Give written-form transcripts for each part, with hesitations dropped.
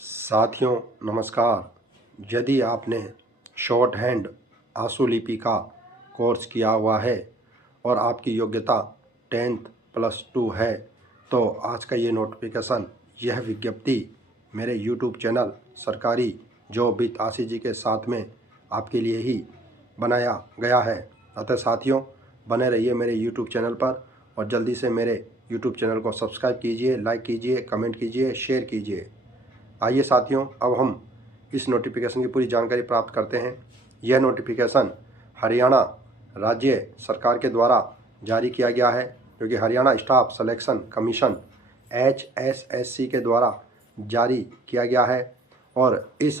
साथियों नमस्कार। यदि आपने शॉर्ट हैंड आशुलिपि का कोर्स किया हुआ है और आपकी योग्यता 10th+2 है तो आज का ये नोटिफिकेशन, यह विज्ञप्ति मेरे यूट्यूब चैनल सरकारी जॉब विद आशीष जी के साथ में आपके लिए ही बनाया गया है। अतः साथियों बने रहिए मेरे यूट्यूब चैनल पर और जल्दी से मेरे यूट्यूब चैनल को सब्सक्राइब कीजिए, लाइक कीजिए, कमेंट कीजिए, शेयर कीजिए। आइए साथियों अब हम इस नोटिफिकेशन की पूरी जानकारी प्राप्त करते हैं। यह नोटिफिकेशन हरियाणा राज्य सरकार के द्वारा जारी किया गया है, जो कि Haryana staff selection commission HSSC के द्वारा जारी किया गया है। और इस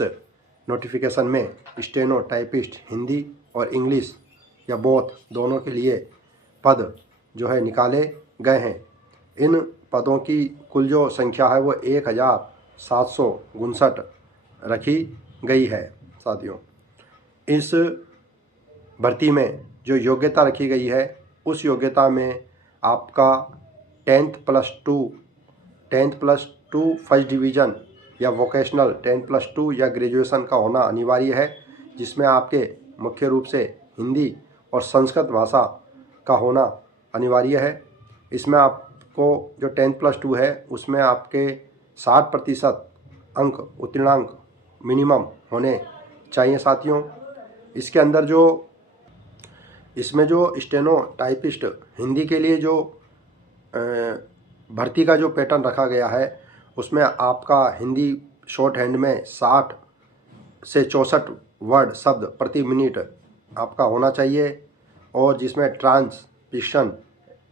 नोटिफिकेशन में स्टेनो टाइपिस्ट हिंदी और इंग्लिश या बोथ दोनों के लिए पद जो है निकाले गए हैं। इन पदों की कुल जो संख्या है वो 1759 रखी गई है। साथियों इस भर्ती में जो योग्यता रखी गई है उस योग्यता में आपका 10th+2 फर्स्ट डिवीज़न या वोकेशनल 10th+2 या ग्रेजुएशन का होना अनिवार्य है, जिसमें आपके मुख्य रूप से हिंदी और संस्कृत भाषा का होना अनिवार्य है। इसमें आपको जो 10th+2 है उसमें आपके 60% अंक उत्तीर्णांक मिनिमम होने चाहिए। साथियों इसके अंदर इसमें जो स्टेनो टाइपिस्ट हिंदी के लिए जो भर्ती का जो पैटर्न रखा गया है उसमें आपका हिंदी शॉर्ट हैंड में 60 से 64 वर्ड शब्द प्रति मिनट आपका होना चाहिए, और जिसमें ट्रांसक्रिप्शन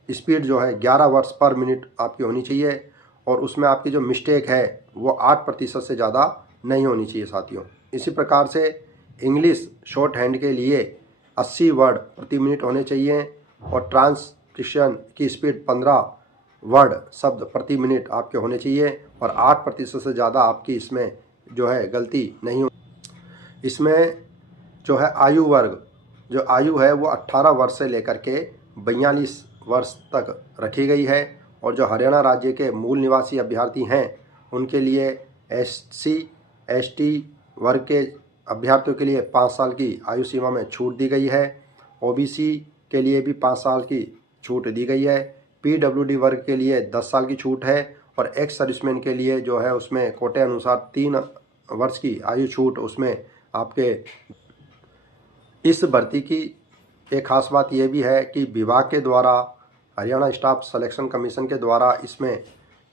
स्पीड जो है 11 वर्ड्स पर मिनट आपकी होनी चाहिए, और उसमें आपकी जो मिस्टेक है वो 8% से ज़्यादा नहीं होनी चाहिए। साथियों इसी प्रकार से इंग्लिश शॉर्ट हैंड के लिए 80 वर्ड प्रति मिनट होने चाहिए, और ट्रांसक्रिप्शन की स्पीड 15 वर्ड शब्द प्रति मिनट आपके होने चाहिए, और 8% से ज़्यादा आपकी इसमें जो है गलती नहीं हो। इसमें जो है आयु वर्ग जो आयु है वो 18 वर्ष से लेकर के 42 वर्ष तक रखी गई है, और जो हरियाणा राज्य के मूल निवासी अभ्यर्थी हैं उनके लिए SC ST वर्ग के अभ्यर्थियों के लिए 5 साल की आयु सीमा में छूट दी गई है। OBC के लिए भी 5 साल की छूट दी गई है। PWD वर्ग के लिए 10 साल की छूट है, और एक्स सर्विसमैन के लिए जो है उसमें कोटे अनुसार 3 वर्ष की आयु छूट उसमें आपके। इस भर्ती की एक खास बात यह भी है कि विभाग के द्वारा हरियाणा स्टाफ सिलेक्शन कमीशन के द्वारा इसमें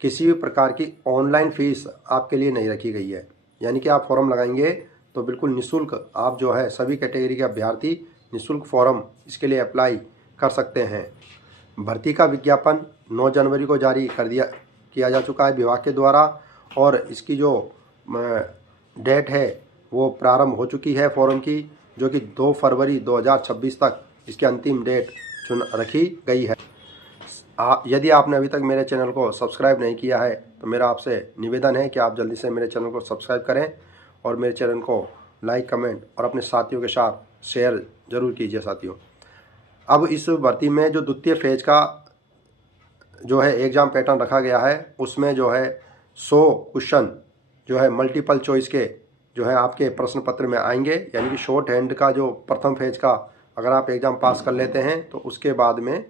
किसी भी प्रकार की ऑनलाइन फीस आपके लिए नहीं रखी गई है। यानी कि आप फॉर्म लगाएंगे तो बिल्कुल निःशुल्क आप जो है सभी कैटेगरी के अभ्यर्थी निःशुल्क फॉर्म इसके लिए अप्लाई कर सकते हैं। भर्ती का विज्ञापन 9 जनवरी को जारी किया जा चुका है विभाग के द्वारा, और इसकी जो डेट है वो प्रारंभ हो चुकी है फॉर्म की, जो कि 2 फरवरी 2026 तक इसकी अंतिम डेट रखी गई है। यदि आपने अभी तक मेरे चैनल को सब्सक्राइब नहीं किया है तो मेरा आपसे निवेदन है कि आप जल्दी से मेरे चैनल को सब्सक्राइब करें, और मेरे चैनल को लाइक, कमेंट और अपने साथियों के साथ शेयर ज़रूर कीजिए। साथियों अब इस भर्ती में जो द्वितीय फेज का जो है एग्ज़ाम पैटर्न रखा गया है उसमें जो है 100 क्वेश्चन जो है मल्टीपल चॉइस के जो है आपके प्रश्न पत्र में आएंगे। यानी कि शॉर्ट हैंड का जो प्रथम फेज का अगर आप एग्ज़ाम पास कर लेते हैं तो उसके बाद में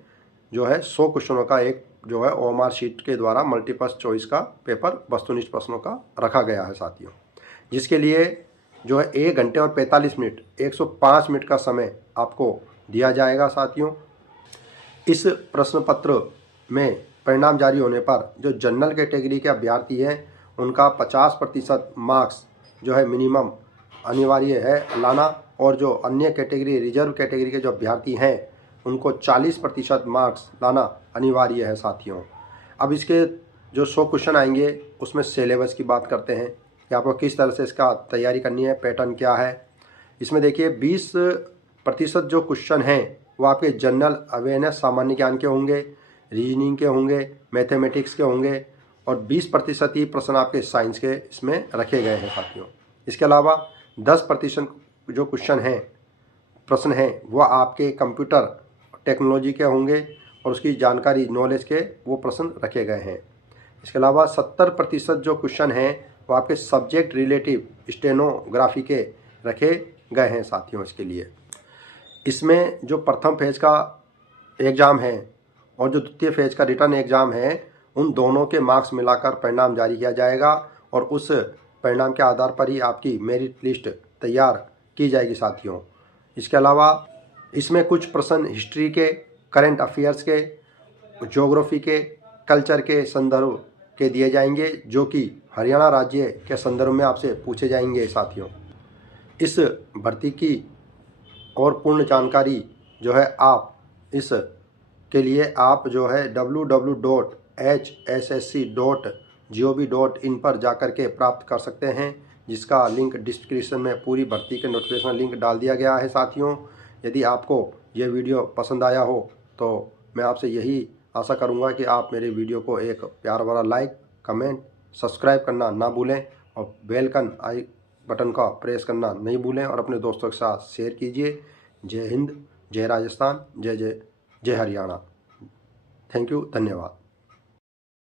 जो है 100 क्वेश्चनों का एक जो है OMR शीट के द्वारा मल्टीपल चॉइस का पेपर वस्तुनिष्ठ प्रश्नों का रखा गया है। साथियों जिसके लिए जो है 1 घंटे और 45 मिनट 105 मिनट का समय आपको दिया जाएगा। साथियों इस प्रश्न पत्र में परिणाम जारी होने पर जो जनरल कैटेगरी के अभ्यर्थी हैं उनका 50% मार्क्स जो है मिनिमम अनिवार्य है लाना, और जो अन्य कैटेगरी रिजर्व कैटेगरी के जो अभ्यर्थी हैं उनको 40% मार्क्स लाना अनिवार्य है। साथियों अब इसके जो 100 क्वेश्चन आएंगे उसमें सिलेबस की बात करते हैं कि आपको किस तरह से इसका तैयारी करनी है, पैटर्न क्या है। इसमें देखिए 20% जो क्वेश्चन हैं वो आपके जनरल अवेयरनेस सामान्य ज्ञान के होंगे, रीजनिंग के होंगे, मैथमेटिक्स के होंगे, और 20% ही प्रश्न आपके साइंस के इसमें रखे गए हैं। साथियों इसके अलावा 10% जो प्रश्न हैं वो आपके कंप्यूटर टेक्नोलॉजी के होंगे, और उसकी जानकारी नॉलेज के वो प्रश्न रखे गए हैं। इसके अलावा 70% जो क्वेश्चन हैं वो आपके सब्जेक्ट रिलेटिव स्टेनोग्राफी के रखे गए हैं साथियों। इसके लिए इसमें जो प्रथम फेज का एग्ज़ाम है और जो द्वितीय फेज का रिटर्न एग्ज़ाम है, उन दोनों के मार्क्स मिलाकर परिणाम जारी किया जाएगा और उस परिणाम के आधार पर ही आपकी मेरिट लिस्ट तैयार की जाएगी साथियों। इसके अलावा इसमें कुछ प्रश्न हिस्ट्री के, करंट अफेयर्स के, ज्योग्राफी के, कल्चर के संदर्भ के दिए जाएंगे, जो कि हरियाणा राज्य के संदर्भ में आपसे पूछे जाएंगे साथियों। इस भर्ती की और पूर्ण जानकारी जो है आप इस के लिए आप जो है www.hssc.gov.in पर जाकर के प्राप्त कर सकते हैं, जिसका लिंक डिस्क्रिप्शन में पूरी भर्ती के नोटिफिकेशन लिंक डाल दिया गया है साथियों। यदि आपको यह वीडियो पसंद आया हो तो मैं आपसे यही आशा करूंगा कि आप मेरे वीडियो को एक प्यार भरा लाइक, कमेंट, सब्सक्राइब करना ना भूलें और बेलकन आई बटन का प्रेस करना नहीं भूलें और अपने दोस्तों के साथ शेयर कीजिए। जय हिंद, जय राजस्थान, जय जय जय हरियाणा। थैंक यू, धन्यवाद।